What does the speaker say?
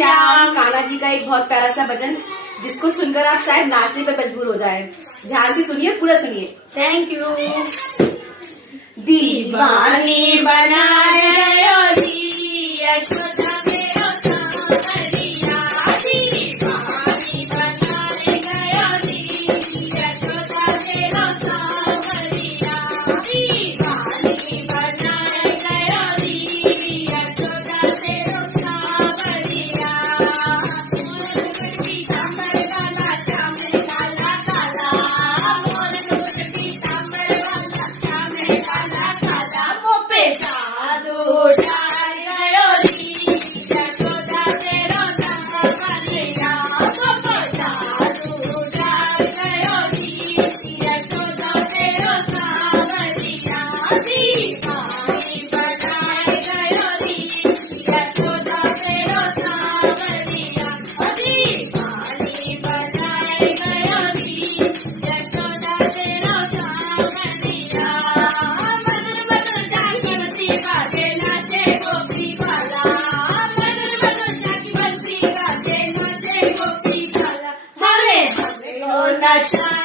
श्याम कान्हा जी का एक बहुत प्यारा सा भजन जिसको सुनकर आप शायद नाचने पे मजबूर हो जाए। ध्यान से सुनिए, पूरा सुनिए। Thank you. दीवानी बनाए गयो जी यशोदा मेरो सांवरिया, दीवानी बनाए गयो जी यशोदा मेरो सांवरिया, दीवानी बनाए गयो जी यशोदा मेरो सांवरिया। सांबर वाला श्याम काला काला, मोर मुर्गी सांबर वाला श्याम काला काला, मोपे साधु डाल गयो जी यशोदा मेरो सांवरिया, मोपे साधु डाल गयो जी यशोदा मेरो सांवरिया, दीवानी बनाए गयो जी यशोदा मेरो सांवरिया, दीवानी बनाए गयो जी यशोदा मेरो सांवरिया। मधुर मधुर जाकी बंसी बाजे नाचे गोपी वाला, मधुर मधुर जाकी बंसी बाजे नाचे गोपी वाला, हरे हरे नचा